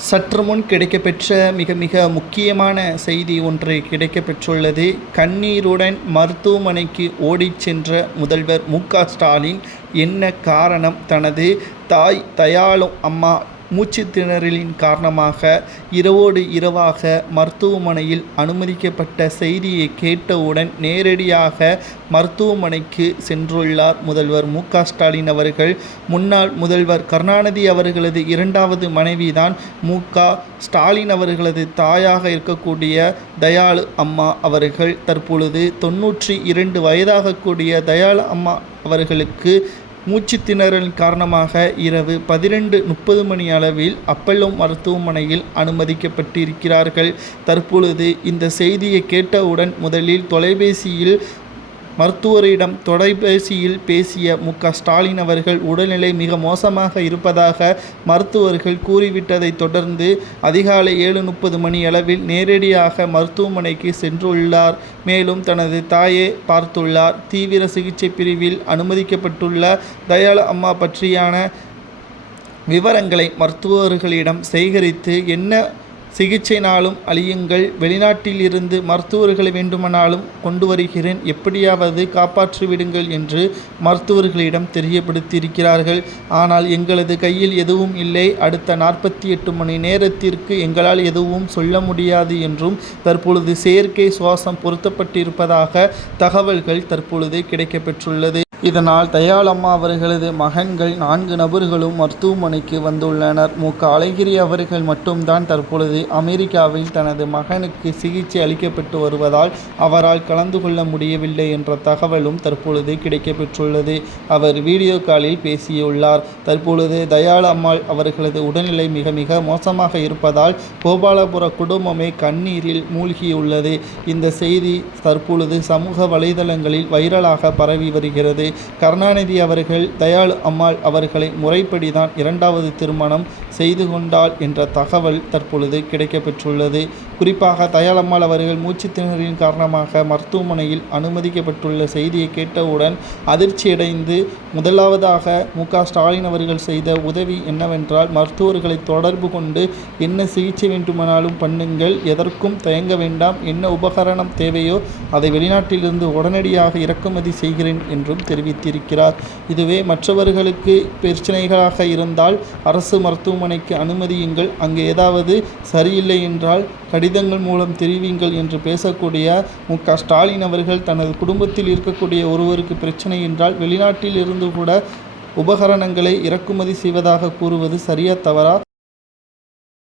சற்று முன் கிடைக்கப்பெற்ற மிக மிக முக்கியமான செய்தி ஒன்று கிடைக்கப்பெற்றுள்ளது. கண்ணீருடன் மருத்துவமனைக்கு ஓடிச் சென்ற முதல்வர் மு.க.ஸ்டாலின் என்ன காரணம்? தனது தாய் தயாளு அம்மா மூச்சு திணறலின் காரணமாக இரவோடு இரவாக மருத்துவமனையில் அனுமதிக்கப்பட்ட செய்தியை கேட்டவுடன் நேரடியாக மருத்துவமனைக்கு சென்றுள்ளார் முதல்வர் மு.க.ஸ்டாலின் அவர்கள். முன்னாள் முதல்வர் கருணாநிதி அவர்களது இரண்டாவது மனைவிதான் மு.க.ஸ்டாலின் அவர்களது தாயாக இருக்கக்கூடிய தயாளு அம்மா அவர்கள். தற்பொழுது 92 வயதாகக்கூடிய தயாளு அம்மா அவர்களுக்கு மூச்சு திணறல் காரணமாக இரவு 12:30 மணி அளவில் அப்பல்லோ மருத்துவமனையில் அனுமதிக்கப்பட்டிருக்கிறார்கள். தற்பொழுது இந்த செய்தியை கேட்டவுடன் முதலில் தொலைபேசியில் பேசிய மு.க.ஸ்டாலின் அவர்கள் உடல்நிலை மிக மோசமாக இருப்பதாக மருத்துவர்கள் கூறிவிட்டதை தொடர்ந்து அதிகாலை 7:30 மணி அளவில் நேரடியாக மருத்துவமனைக்கு சென்றுள்ளார். மேலும் தனது தாயை பார்த்துள்ளார். தீவிர சிகிச்சை பிரிவில் அனுமதிக்கப்பட்டுள்ள தயாளு அம்மா பற்றியான விவரங்களை மருத்துவர்களிடம் சேகரித்து என்ன சிகிச்சைனாலும் அளியுங்கள், வெளிநாட்டில் இருந்து மருத்துவர்களை வேண்டுமானாலும் கொண்டு வருகிறேன், எப்படியாவது காப்பாற்றிவிடுங்கள் என்று மருத்துவர்களிடம் தெரியப்படுத்தியிருக்கிறார்கள். ஆனால் எங்களது கையில் எதுவும் இல்லை, அடுத்த 48 மணி நேரத்திற்கு எங்களால் எதுவும் சொல்ல முடியாது என்றும் தற்பொழுது செயற்கை சுவாசம் பொருத்தப்பட்டிருப்பதாக தகவல்கள் தற்பொழுது கிடைக்கப்பெற்றுள்ளது. இதனால் தயாளு அம்மா அவர்களது மகன்கள் 4 நபர்களும் மருத்துவமனைக்கு வந்துள்ளனர். மு.க. அழகிரி அவர்கள் மட்டும்தான் தற்பொழுது அமெரிக்காவில் தனது மகனுக்கு சிகிச்சை அளிக்கப்பட்டு வருவதால் அவரால் கலந்து கொள்ள முடியவில்லை என்ற தகவலும் தற்பொழுது கிடைக்கப்பெற்றுள்ளது. அவர் வீடியோ காலில் பேசியுள்ளார். தற்பொழுது தயாளு அம்மா அவர்களது உடல்நிலை மிக மிக மோசமாக இருப்பதால் கோபாலபுர குடும்பமே கண்ணீரில் மூழ்கியுள்ளது. இந்த செய்தி தற்பொழுது சமூக வலைதளங்களில் வைரலாக பரவி வருகிறது. கருணாநிதி அவர்கள் தயாளு அம்மாள் அவர்களை முறைப்படிதான் 2வது திருமணம் செய்து கொண்டாள் என்ற தகவல் தற்பொழுது கிடைக்கப்பெற்றுள்ளது. குறிப்பாக தயாளு அம்மாள் அவர்கள் மூச்சு திணறலின் காரணமாக மருத்துவமனையில் அனுமதிக்கப்பட்டுள்ள செய்தியை கேட்டவுடன் அதிர்ச்சியடைந்து முதலாவதாக மு.க.ஸ்டாலின் அவர்கள் செய்த உதவி என்னவென்றால் மருத்துவர்களை தொடர்பு கொண்டு என்ன சிகிச்சை வேண்டுமானாலும் பண்ணுங்கள், எதற்கும் தயங்க வேண்டாம், என்ன உபகரணம் தேவையோ அதை வெளிநாட்டிலிருந்து உடனடியாக இறக்குமதி செய்கிறேன் என்றும் தெரிவித்திருக்கிறார். இதுவே மற்றவர்களுக்கு பிரச்சனைகளாக இருந்தால் அரசு மருத்துவமனைக்கு அனுமதியுங்கள், அங்கு ஏதாவது சரியில்லை என்றால் கடிதங்கள் மூலம் தெரிவிங்கள் என்று பேசக்கூடிய மு.க.ஸ்டாலின் அவர்கள் தனது குடும்பத்தில் இருக்கக்கூடிய ஒருவருக்கு பிரச்சனை என்றால் வெளிநாட்டில் இருந்து கூட உபகரணங்களை இறக்குமதி செய்வதாக கூறுவது சரியா தவறா?